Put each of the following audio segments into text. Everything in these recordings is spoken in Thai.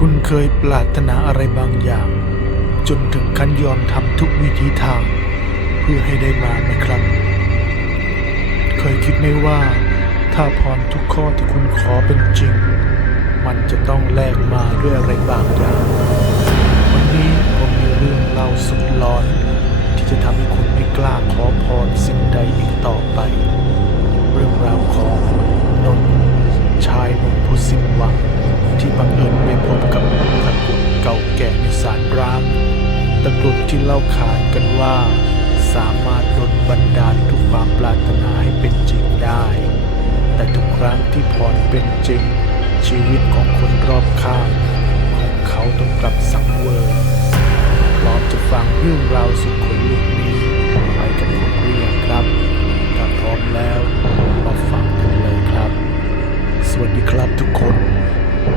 คุณเคยปรารถนาอะไรบางอย่าง จนถึงขั้นยอมทำทุกวิธีทาง เพื่อให้ได้มาไหมครับ เคยคิดไหมว่า ถ้าพรทุกข้อที่คุณขอเป็นจริง มันจะต้องแลกมาด้วยอะไรบางอย่าง วันนี้ผมมีเรื่องเล่าสุดร้อน ที่จะทำให้คุณไม่กล้าขอพรสิ่งใดอีกต่อไป ตะกรุดที่เล่าขานกันว่า สามารถดบันดาลทุกความปรารถนาให้เป็นจริงได้ แต่ทุกครั้งที่พรเป็นจริง ชีวิตของคนรอบข้างของเขาต้องกลับสังเวยพร้อมจะฟังเรื่องราวสุดขนลุกนี้ไปกับผมหรือยังครับถ้าพร้อมแล้วมาฟังกันเลยครับ สวัสดีครับทุกคน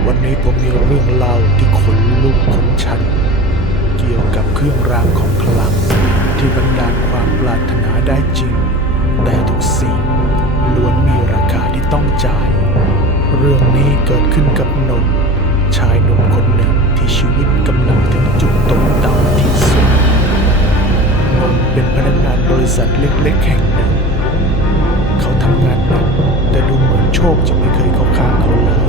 วันนี้ผมมีเรื่องเล่าที่ขนลุกขน เครื่องรางของขลัง ที่บรรดาลความปรารถนาได้จริง แต่ทุกสิ่งล้วนมีราคาที่ต้องจ่าย เรื่องนี้เกิดขึ้นกับนนท์ชายหนุ่มคนหนึ่งที่ชีวิตกำลังถึงจุดตกต่ำที่สุดนนท์เป็นพนักงานบริษัทเล็กๆแห่งหนึ่ง เขาทำงานหนักแต่ดูเหมือนโชคจะไม่เคยเข้าข้างเขาเลย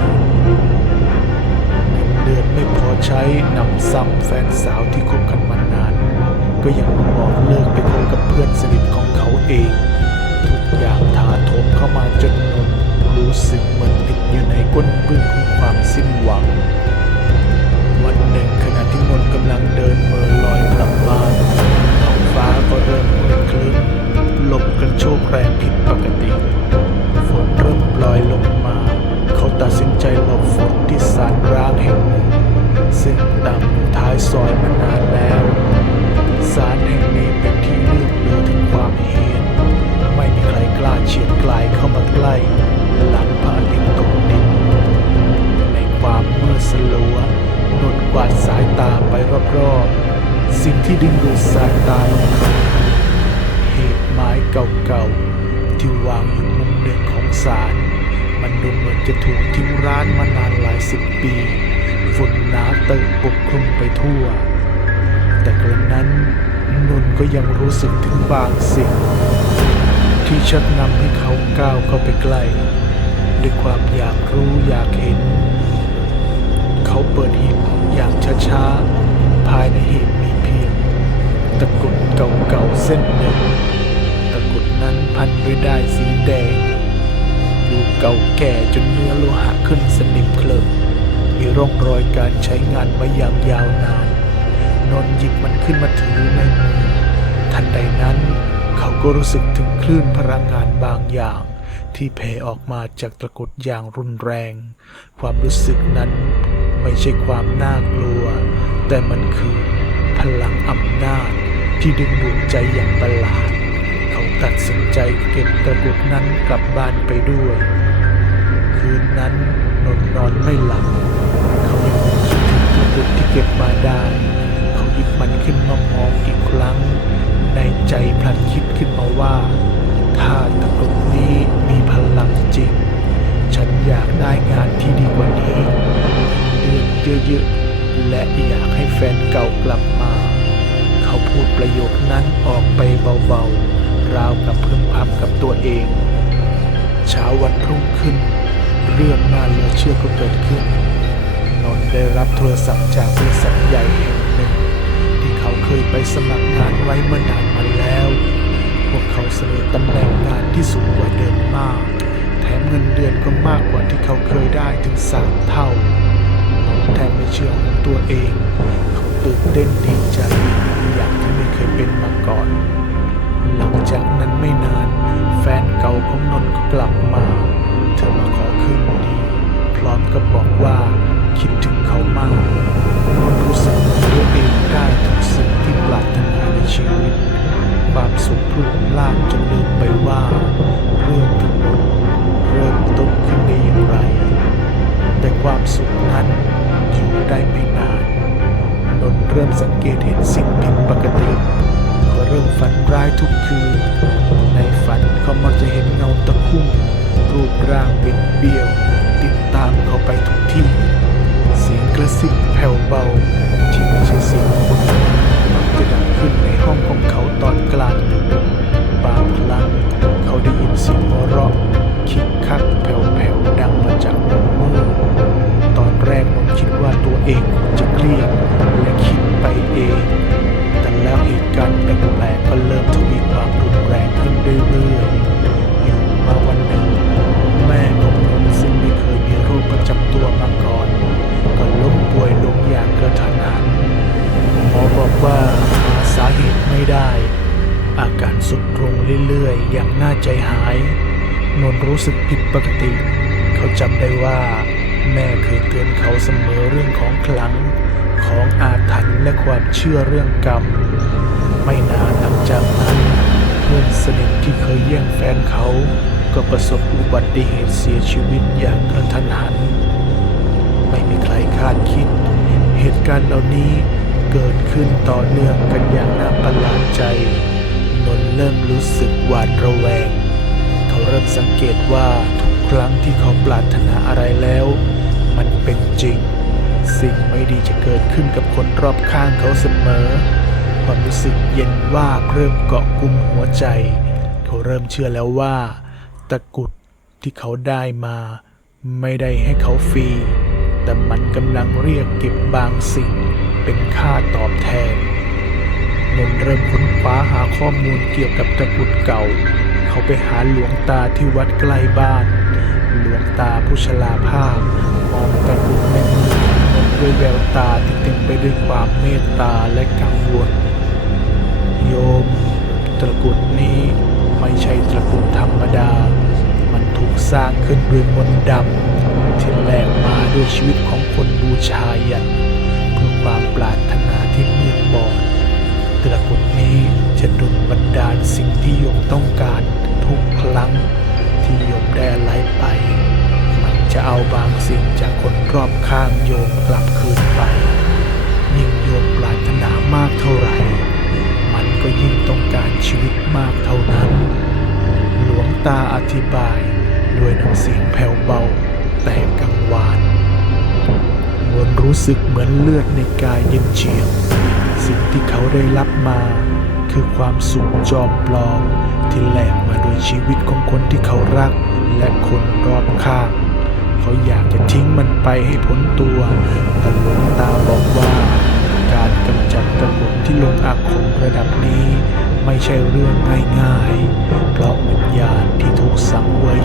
เงินเดือนไม่พอใช้นำซ้ำแฟนสาวที่คบกันมา ก็ยังมาบอกเลิกไปคบกับเพื่อนสนิทของเขาเอง ทุกอย่างถาโถมเข้ามาจนนนท์รู้สึกเหมือนติดอยู่ในก้นบึ้งของความสิ้นหวัง วันหนึ่งขณะที่นนท์กำลังเดินเมื่อลอยกลับบ้านท้องฟ้าก็เริ่มมืดคลึ้มลมกันโชกแรงผิดปกติ ฝนเริ่มปล่อยลงมา เขาตัดสินใจหลบฝนที่ศาลร้างแห่งหนึ่งซึ่งตั้งอยู่ท้ายซอยมานานแล้ว มหนึ่งของศาลมันดูเหมือนจะถูกทิ้งร้านมานานหลายสิบปีฝุ่นหนาเติมปกคลุมไปทั่ว แต่กระนั้นนนก็ยังรู้สึกถึงบางสิ่ง ที่ชักนำให้เขาก้าวเข้าไปใกล้ด้วยความอยากรู้อยากเห็น เขาเปิดหีบอย่างช้าๆ ภายในหีบมีเพียง ตะกรุดเก่าๆเส้นหนึ่ง ตะกรุดนั้นพันด้วยด้ายสีแดง ดูเก่าแก่จนเนื้อโลหะขึ้นสนิมเคลิบมีร่องรอยการใช้งานมาอย่างยาวนาน นนท์หยิบมันขึ้นมาถือในมือ ทันใดนั้น เขาก็รู้สึกถึงคลื่นพลังงานบางอย่าง ที่แผ่ออกมาจากตะกุดอย่างรุนแรง ความรู้สึกนั้นไม่ใช่ความน่ากลัว แต่มันคือพลังอำนาจที่ดึงดูดใจอย่างประหลาด ตัดสินใจเก็บตะกรุดนั้นกลับบ้านไปด้วย คืนนั้นนนท์นอนไม่หลับ เขายังคงคิดถึงตะกรุดที่เก็บมาได้ เขาหยิบมันขึ้นมามองอีกครั้ง ในใจพลันคิดขึ้นมาว่า ถ้าตะกรุดนี้มีพลังจริง ฉันอยากได้งานที่ดีกว่านี้เดือนเยอะๆและอยากให้แฟนเก่ากลับมา เขาพูดประโยคนั้นออกไปเบาๆ ราวกับพึมพำกับตัวเอง เช้าวันรุ่งขึ้น เรื่องน่าเหลือเชื่อก็เกิดขึ้น นนท์ได้รับโทรศัพท์จากบริษัทใหญ่แห่งหนึ่ง ที่เขาเคยไปสมัครงานไว้เมื่อนานมาแล้ว พวกเขาเสนอตำแหน่งงานที่สูงกว่าเดิมมาก แถมเงินเดือนก็มากกว่าที่เขาเคยได้ถึงสามเท่านนแทบไม่เชื่อของตัวเอง เขาตื่นเต้นดีใจอย่างที่ไม่เคยเป็นมาก่อน หลังจากนั้นไม่นาน แฟนเก่าของนนท์ก็กลับมา เธอมาขอคืนดี พร้อมกับบอกว่า ทุกคืน ในฝันเขามักจะเห็นเงาตะคุ่ม รูปร่างเป็นเบี้ยว ติดตามเขาไปทุกที่ เสียงกระซิบแผ่วเบา รู้สึกผิดปกติ เขาจำได้ว่า แม่เคยเตือนเขาเสมอเรื่องของขลัง ของอาถรรพ์และความเชื่อเรื่องกรรม ไม่นานหลังจากนั้นเพื่อนสนิทที่เคยแย่งแฟนเขา ก็ประสบอุบัติเหตุเสียชีวิตอย่างกระทันหัน ไม่มีใครคาดคิด เหตุการณ์เหล่านี้เกิดขึ้นต่อเนื่องกันอย่างน่าประหลาดใจนนท์เริ่มรู้สึกหวาดระแวง เริ่มสังเกตว่าทุกครั้งที่เขาปรารถนาอะไรแล้ว มันเป็นจริง สิ่งไม่ดีจะเกิดขึ้นกับคนรอบข้างเขาเสมอ ความรู้สึกเย็นว่าเริ่มเกาะกุมหัวใจ เขาเริ่มเชื่อแล้วว่า ตะกุดที่เขาได้มา ไม่ได้ให้เขาฟรี แต่มันกำลังเรียกเก็บบางสิ่ง เป็นค่าตอบแทนนนเริ่มค้นคว้าหาข้อมูลเกี่ยวกับตะกุดเก่า เขาไปหาหลวงตาที่วัดใกล้บ้าน หลวงตาผู้ชราภาพมองตะกรุดในมือของนนท์ด้วยแววตาที่เต็มไปด้วยความเมตตาและกังวล โยมตะกุดนี้ไม่ใช่ตะกุดธรรมดา มันถูกสร้างขึ้นด้วยมนต์ดำที่แลกมาด้วยชีวิตของคนบูชายันเพื่อความปรารถนาที่มืดบอดตะกุดนี้ จะดลบันดาลสิ่งที่โยมต้องการทุกครั้งที่โยมได้อะไรไป มันจะเอาบางสิ่งจากคนรอบข้างโยมกลับคืนไป ยิ่งโยมปรารถนามากเท่าไหร่ มันก็ยิ่งต้องการชีวิตมากเท่านั้น หลวงตาอธิบายด้วยน้ำเสียงแผ่วเบาแต่กังวานมนรู้สึกเหมือนเลือดในกายเย็นเฉียบสิ่งที่เขาได้รับมา คือความสุขจอมปลอม ที่แหลกมาโดยชีวิตของคนที่เขารัก และคนรอบข้าง เขาอยากจะทิ้งมันไปให้พ้นตัวแต่หลวงตาบอกว่า การกำจัดตะกรุดที่ลงอาคมระดับนี้ ไม่ใช่เรื่องง่ายๆ เพราะวิญญาณที่ถูกสังเวย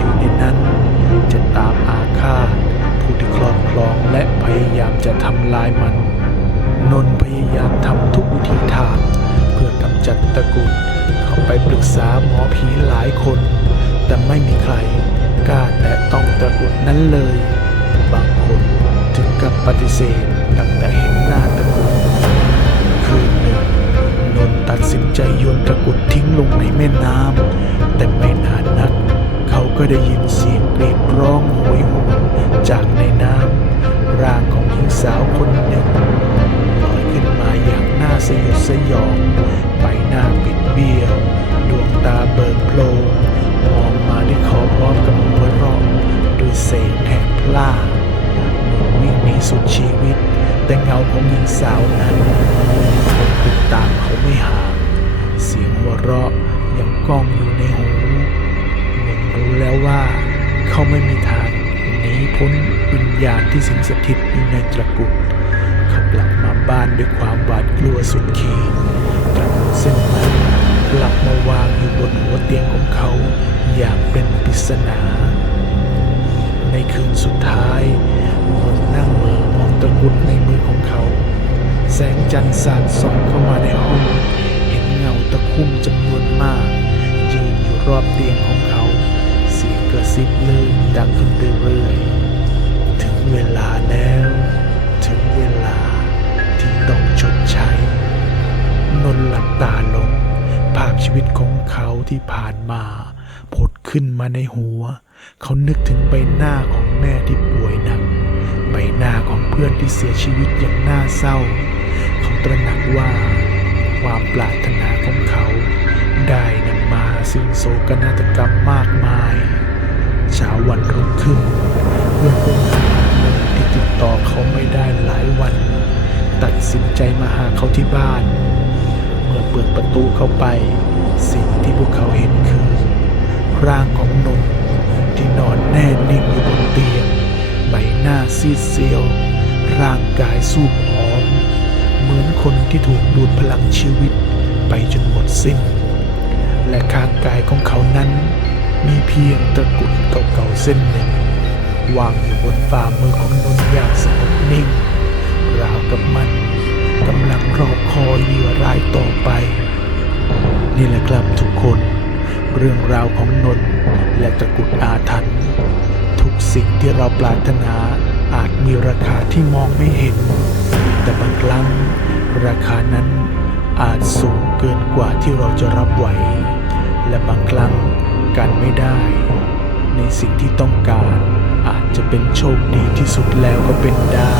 ไม่มีใครกล้าแตะต้องตะกรุดนั้นเลย บางคนถึงกับปฏิเสธตั้งแต่เห็นหน้าตะกรุดคืนหนึ่งนนท์ตัดสินใจโยนตะกุดทิ้งลงในแม่น้ำแต่ไม่นานนัก เขาก็ได้ยินเสียงกรีดร้องโหยหวนจากในน้ำร่างของหญิงสาวคนหนึ่งลอยขึ้นมาอย่างน่าสยดสยองใบหน้าปิดเบี้ยว แต่เงาของหญิงสาวนั้นคงติดตามเขาไม่ห่าง เสียงหัวเราะยังก้องอยู่ในหูหนุ่มรู้แล้วว่าเขาไม่มีทางหนีพ้นวิญญาณที่สิงสถิตอยู่ในตระกุดเขากลับมาบ้านด้วยความหวาดกลัวสุดขีดกระดูกเส้นนั้นกลับมาวางอยู่บนหัวเตียงของเขาอย่างเป็นปริศนา ในคืนสุดท้ายนนนั่งเมือ ตะกุดในมือของเขา แสงจันทร์สาดส่องเข้ามาในห้อง เห็นเงาตะคุ่มจำนวนมาก ยืนอยู่รอบเตียงของเขา เสียงกระซิบลืมดังขึ้นเรื่อยๆ ถึงเวลาแล้ว ถึงเวลาที่ต้องชดใช้ นนหลับตาลง ภาพชีวิตของเขาที่ผ่านมาผดขึ้นมาในหัว เขานึกถึงใบหน้าของแม่ที่ป่วยหนัก ใบหน้าของเพื่อนที่เสียชีวิตอย่างน่าเศร้า เขาตระหนักว่าความปรารถนาของเขา ได้นำมาซึ่งโศกนาฏกรรมมากมายเช้าวันรุ่งขึ้นเพื่อนร่วมงานที่ติดต่อเขาไม่ได้หลายวัน ตัดสินใจมาหาเขาที่บ้าน เมื่อเปิดประตูเข้าไป สิ่งที่พวกเขาเห็นคือ ร่างของนนที่นอนแน่นิ่งอยู่บนเตียง ใบหน้าซีดเซียว ร่างกายสูบหอม เหมือนคนที่ถูกดูดพลังชีวิตไปจนหมดสิ้น และข้างกายของเขานั้น มีเพียงตะกุดเก่าๆเส้นหนึ่ง วางอยู่บนฝ่ามือของนนอย่างสงบนิ่ง ราวกับมันกำลังรอคอยเหยื่อรายต่อไป นี่แหละครับทุกคน เรื่องราวของนนท์และตะกุดอาถรรพ์ทุกสิ่งที่เราปรารถนาอาจมีราคาที่มองไม่เห็น แต่บางครั้งราคานั้นอาจสูงเกินกว่าที่เราจะรับไหว และบางครั้งการไม่ได้ ในสิ่งที่ต้องการอาจจะเป็นโชคดีที่สุดแล้วก็เป็นได้